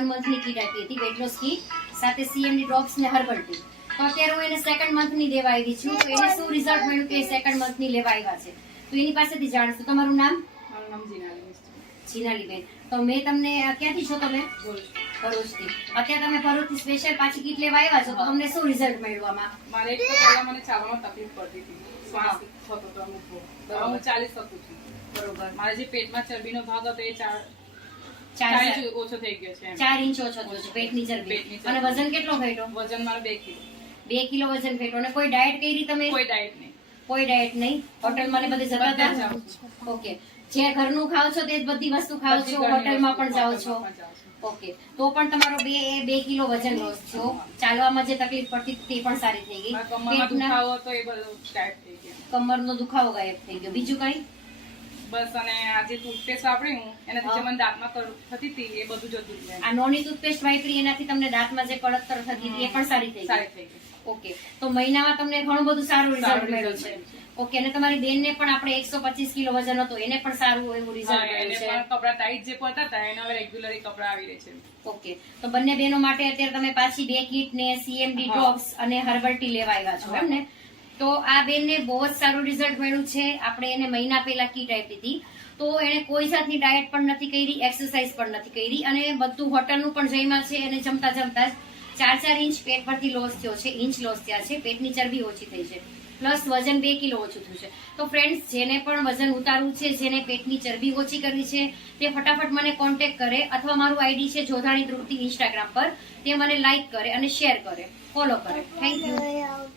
1 મંથની kit આપી હતી, weight loss kit સાથે CMD ડ્રોપ્સ ને હર્બલ ટી. તો અત્યારે હું એને સેકન્ડ મંથની લેવા આવી છું. તો એને શું રિઝલ્ટ મળ્યું કે સેકન્ડ મંથની લેવા આવ્યા છે, તો એની પાસેથી જાણશું. તમારું નામ? મારું નામ જીનાલીબેન. તો મેં તમને ક્યાંથી છો તમે? ભરૂચથી. અત્યારે તમે ભરૂચથી સ્પેશિયલ પાછી કીટ લેવા આવ્યા છો, તો તમને શું રિઝલ્ટ મળ્યું આમાં? મારે એક તો પહેલા મને ચાલવામાં તકલીફ પડતી હતી, શ્વાસ થતો હતો અમુક. હવે હું ચાલી શકું છું. બરોબર. મારે જે પેટમાં ચરબીનો ભાગ હતો એ 4 4 ઇંચ ઓછો થઈ ગયો છે. 4 ઇંચ ઓછો થયો છે પેટની ચરબી. અને વજન કેટલો ઘટ્યો? વજન મારો 2 કિલો. 2 કિલો વજન ઘટ્યો. અને કોઈ ડાયટ કરી તમે? કોઈ ડાયટ નહીં. કોઈ ડાયટ નહીં. હોટલમાં ને બધે જતા હતા? ઓકે. જે ઘરનું ખાવ છો તે જ બધી વસ્તુ ખાવ છો, હોટલમાં પણ જાઓ છો? ઓકે. તો પણ તમારો 2 કિલો વજન લોસ થયો. ચાલવામાં જે તકલીફ પડતી તે પણ સારી થઈ ગઈ. કમરમાં દુખાવો હતો એ બધો ગાયબ થઈ ગયો. કમરનો દુખાવો ગાયબ થઈ ગયો. બીજું કઈ? બસ. અને આ જે ટૂથપેસ્ટ વાપરી હું એનાથી જે મને દાંતમાં થતી હતી એ બધું જતું રહ્યું. આ નોની ટૂથપેસ્ટ વાપરી એનાથી તમને દાંતમાં જે કળતર થતી હતી એ પણ સારી થઈ ગઈ. ઓકે. તો મહિનામાં તમને ઘણું બધું સારું રિઝલ્ટ મળ્યું છે. ઓકે. અને તમારી બેનને પણ આપણે 125 કિલો વજન હતો, એને પણ સારું એવું રિઝલ્ટ મળ્યું છે. કપડા ટાઈટ જે પડતા હતા એને હવે રેગ્યુલરી કપડા આવી રહે છે. ઓકે. તો બંને બહેનો માટે અત્યારે તમે પાછી 2 કીટ ને CMD ડ્રોપ્સ અને હર્બલ ટી લેવા આવ્યા છો એમ ને? તો આ બેનને બહુ જ સારું રિઝલ્ટ મળ્યું છે. આપણે એને મહિના પહેલા કીટ આપી હતી, તો એને કોઈ જાતની ડાયટ પણ નથી કરી, એક્સરસાઇઝ પણ નથી કરી, અને બધું હોટલનું પણ જમ્યા છે. અને જમતા જમતા જ 4 ઇંચ પેટ પરથી લોસ થયો છે, ઇંચ લોસ થયા છે. પેટની ચરબી ઓછી થઈ છે, પ્લસ વજન 2 કિલો ઓછું થયું છે. તો ફ્રેન્ડ્સ, જેને પણ વજન ઉતારવું છે, જેને પેટની ચરબી ઓછી કરવી છે, તે ફટાફટ મને કોન્ટેક્ટ કરે, અથવા મારું આઈડી છે જોધાણી તૃપ્તિ ઇન્સ્ટાગ્રામ પર, તે મને લાઈક કરે અને શેર કરે, ફોલો કરે. Thank you.